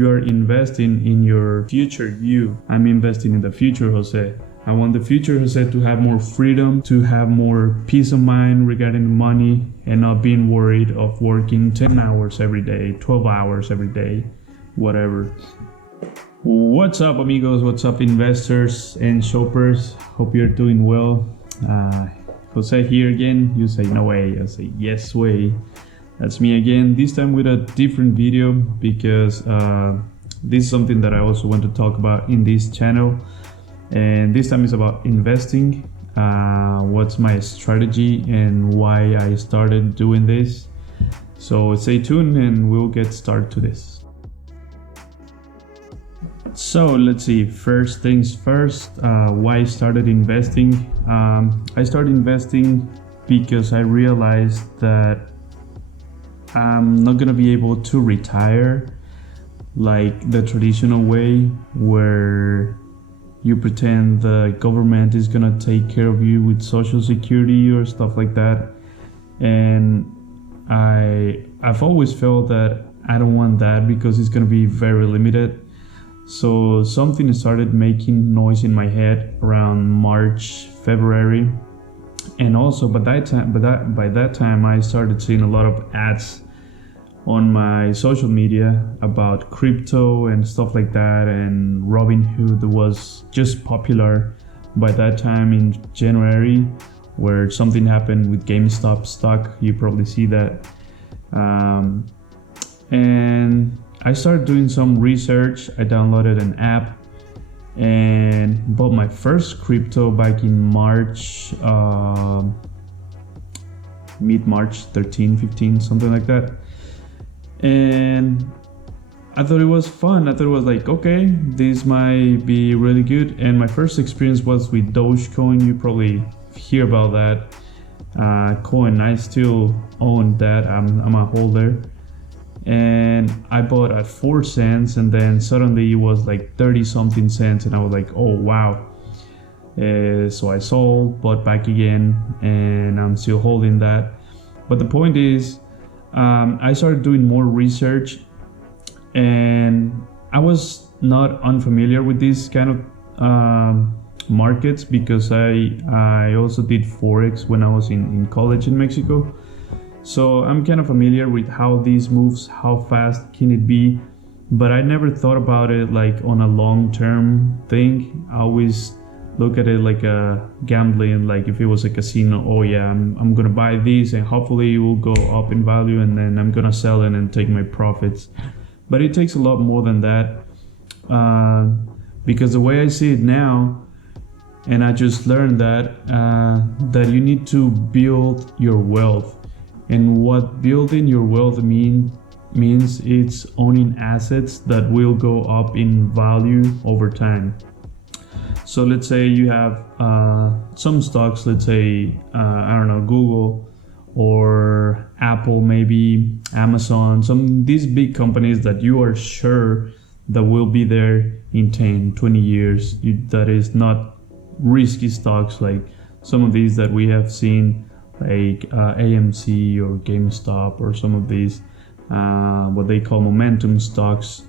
you are investing in your future you. I'm investing in the future Jose. I want the future Jose to have more freedom, to have more peace of mind regarding money, and not being worried of working 10 hours every day, 12 hours every day, whatever. What's up, amigos? What's up, investors and shoppers? Hope you're doing well. Jose here again. You say no way, I say yes way. That's me again, this time with a different video because this is something that I also want to talk about in this channel. And this time is about investing, what's my strategy and why I started doing this. So stay tuned and we'll get started to this. So let's see, first things first, why I started investing. I started investing because I realized that I'm not gonna be able to retire like the traditional way where you pretend the government is gonna take care of you with social security or stuff like that. And I've always felt that I don't want that because it's gonna be very limited. So something started making noise in my head around March, February. And also by that time I started seeing a lot of ads on my social media about crypto and stuff like that, and Robinhood was just popular by that time in January, where something happened with GameStop stock. You probably see that. And I started doing some research. I downloaded an app and bought my first crypto back in March, mid-March, 13, 15, something like that. And I thought it was fun. I thought it was like, okay, this might be really good. And my first experience was with Dogecoin. You probably hear about that coin. I still own that. I'm a holder. And I bought at 4 cents, and then suddenly it was like 30 something cents, and I was like, oh wow. So I sold, bought back again, and I'm still holding that. But the point is, I started doing more research, and I was not unfamiliar with these kind of markets because I also did Forex when I was in college in Mexico. So I'm kind of familiar with how these moves, how fast can it be, but I never thought about it like on a long-term thing. I always look at it like a gambling, like if it was a casino. Oh yeah, I'm gonna buy these and hopefully it will go up in value, and then I'm gonna sell it and take my profits. But it takes a lot more than that, because the way I see it now, and I just learned that you need to build your wealth. And what building your wealth means it's owning assets that will go up in value over time. So let's say you have some stocks, let's say, I don't know, Google or Apple, maybe Amazon, these big companies that you are sure that will be there in 10, 20 years. That is not risky stocks like some of these that we have seen, like AMC or GameStop, or some of these what they call momentum stocks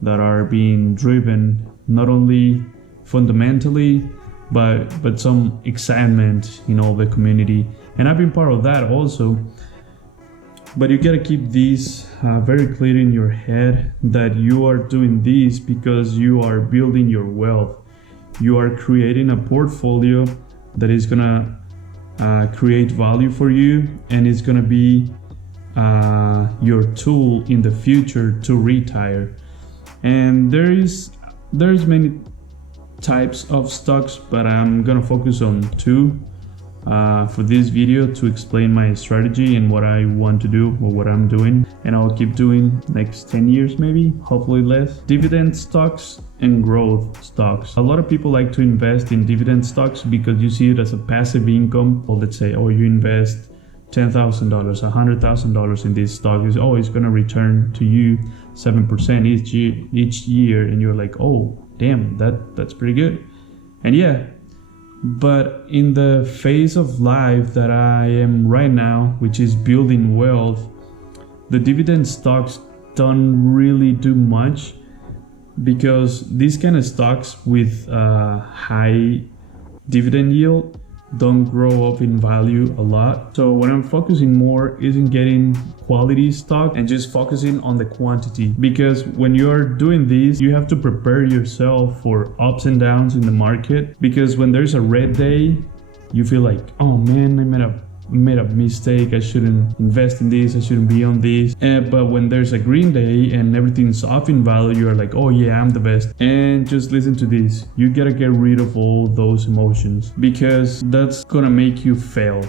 that are being driven not only fundamentally but some excitement in all the community. And I've been part of that also. But you gotta keep these very clear in your head, that you are doing this because you are building your wealth. You are creating a portfolio that is gonna create value for you, and it's gonna be your tool in the future to retire. And there's many types of stocks, but I'm gonna focus on 2 for this video to explain my strategy and what I want to do or what I'm doing, and I'll keep doing next 10 years maybe, hopefully less. Dividend stocks and growth stocks. A lot of people like to invest in dividend stocks because you see it as a passive income. Or let's say, you invest $10,000, $100,000 in this stock, is it's gonna return to you 7% each year, and you're like, oh damn, that's pretty good. And yeah, but in the phase of life that I am right now, which is building wealth, the dividend stocks don't really do much. because these kind of stocks with high dividend yield don't grow up in value a lot. So what I'm focusing more is in getting quality stock and just focusing on the quantity, because when you are doing this, you have to prepare yourself for ups and downs in the market, because when there's a red day, you feel like, oh man, I made a mistake, I shouldn't invest in this, I shouldn't be on this. But when there's a green day and everything's up in value, you're like, oh yeah, I'm the best. And just listen to this, you gotta get rid of all those emotions, because that's gonna make you fail,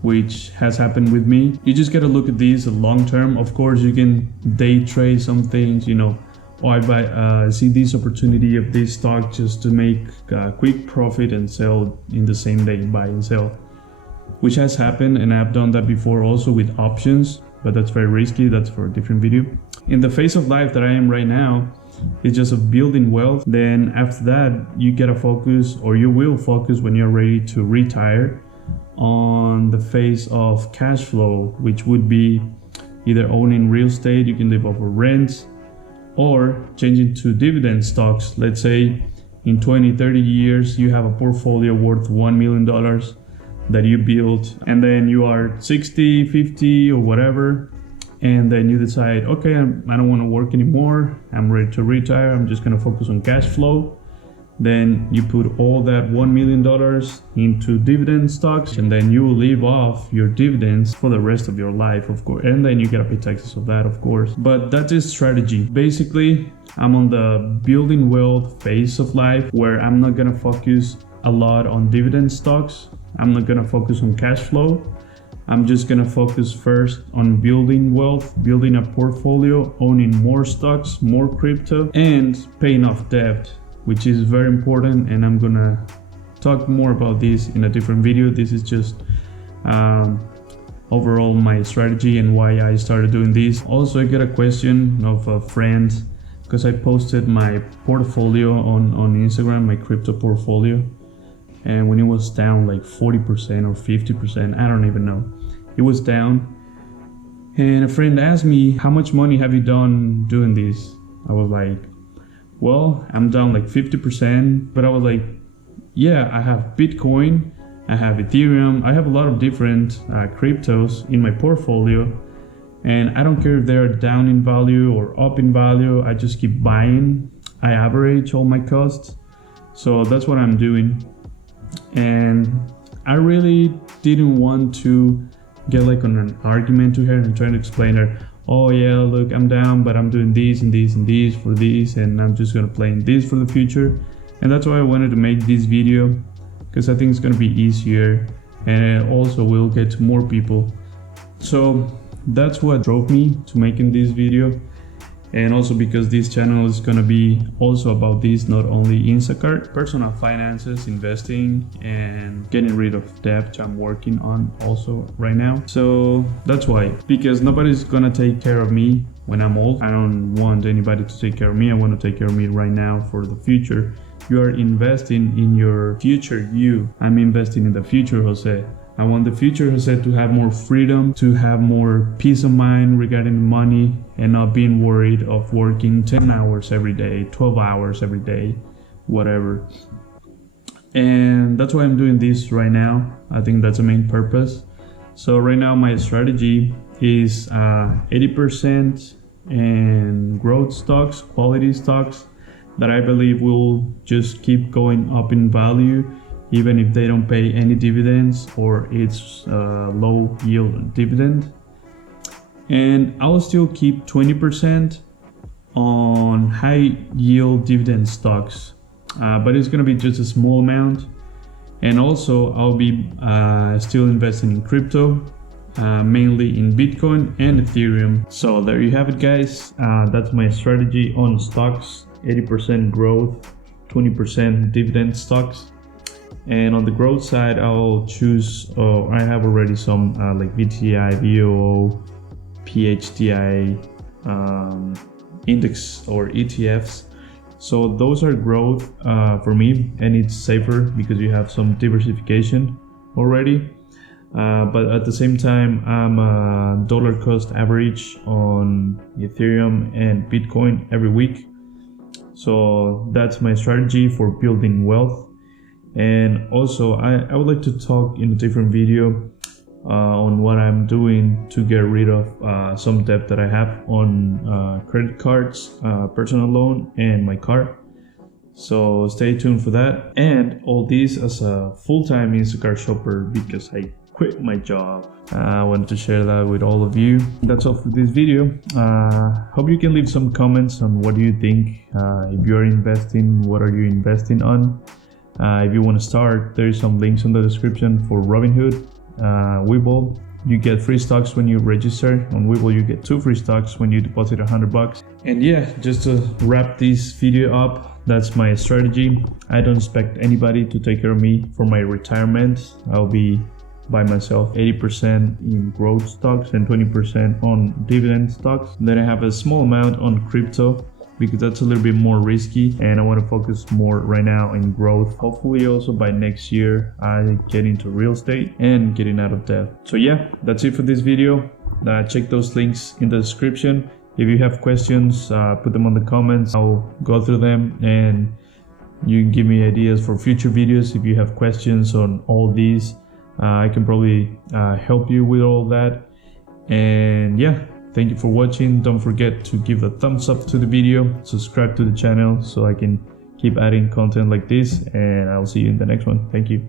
which has happened with me. You just gotta look at this long term. Of course, you can day trade some things, oh, I see this opportunity of this stock just to make a quick profit and sell in the same day, buy and sell, which has happened, and I've done that before also with options, but that's very risky. That's for a different video. In the phase of life that I am right now, it's just of building wealth. Then after that, you gotta focus, or you will focus when you're ready to retire, on the phase of cash flow, which would be either owning real estate, you can live off of rents, or changing to dividend stocks. Let's say in 20-30 years, you have a portfolio worth $1 million that you built, and then you are 60, 50 or whatever, and then you decide, okay, I don't want to work anymore, I'm ready to retire, I'm just going to focus on cash flow. Then you put all that $1 million into dividend stocks, and then you will live off your dividends for the rest of your life, of course, and then you gotta pay taxes of that, of course. But that is strategy. Basically, I'm on the building wealth phase of life, where I'm not gonna focus a lot on dividend stocks, I'm not gonna focus on cash flow. I'm just gonna focus first on building wealth, building a portfolio, owning more stocks, more crypto, and paying off debt, which is very important, and I'm gonna talk more about this in a different video. This is just overall my strategy and why I started doing this. Also, I got a question of a friend, because I posted my portfolio on Instagram, my crypto portfolio, and when it was down like 40% or 50%, I don't even know, it was down. And a friend asked me, how much money have you done doing this? I was like, well, I'm down like 50%, but I was like, yeah, I have Bitcoin, I have Ethereum, I have a lot of different cryptos in my portfolio, and I don't care if they're down in value or up in value, I just keep buying, I average all my costs. So that's what I'm doing. And I really didn't want to get like on an argument to her and trying to explain her, oh yeah, look, I'm down, but I'm doing this and this and this for this, and I'm just gonna play in this for the future. And that's why I wanted to make this video, because I think it's gonna be easier, and it also will get to more people. So that's what drove me to making this video. And also because this channel is gonna be also about this, not only Instacart, personal finances, investing, and getting rid of debt, which I'm working on also right now. So that's why, because nobody's gonna take care of me when I'm old. I don't want anybody to take care of me. I want to take care of me right now for the future. You are investing in your future you. I'm investing in the future, Jose. I want the future, Jose, to have more freedom, to have more peace of mind regarding money, and not being worried of working 10 hours every day, 12 hours every day, whatever. And that's why I'm doing this right now. I think that's the main purpose. So right now my strategy is 80% in growth stocks, quality stocks that I believe will just keep going up in value, even if they don't pay any dividends or it's low yield dividend. And I'll still keep 20% on high yield dividend stocks, but it's gonna be just a small amount. And also I'll be still investing in crypto, mainly in Bitcoin and Ethereum. So there you have it, guys. That's my strategy on stocks: 80% growth, 20% dividend stocks. And on the growth side, I'll choose, I have already some like VTI, VOO, PHTI index or ETFs. So those are growth for me, and it's safer because you have some diversification already. But at the same time, I'm a dollar cost average on Ethereum and Bitcoin every week. So that's my strategy for building wealth. And also I would like to talk in a different video on what I'm doing to get rid of some debt that I have on credit cards, personal loan, and my car. So stay tuned for that. And all this as a full-time Instacart shopper because I quit my job. I wanted to share that with all of you. That's all for this video. Hope you can leave some comments on what do you think. If you're investing, what are you investing on? If you want to start, there's some links in the description for Robinhood. Webull, you get free stocks when you register. On Webull, you get 2 free stocks when you deposit $100. And yeah, just to wrap this video up, that's my strategy. I don't expect anybody to take care of me for my retirement. I'll be by myself, 80% in growth stocks and 20% on dividend stocks. Then I have a small amount on crypto because that's a little bit more risky, and I want to focus more right now in growth. Hopefully also by next year I get into real estate and getting out of debt. So yeah, that's it for this video. Check those links in the description. If you have questions, put them on the comments. I'll go through them and you can give me ideas for future videos. If you have questions on all these, I can probably help you with all that. And yeah, thank you for watching. Don't forget to give a thumbs up to the video, subscribe to the channel so I can keep adding content like this, and I'll see you in the next one. Thank you.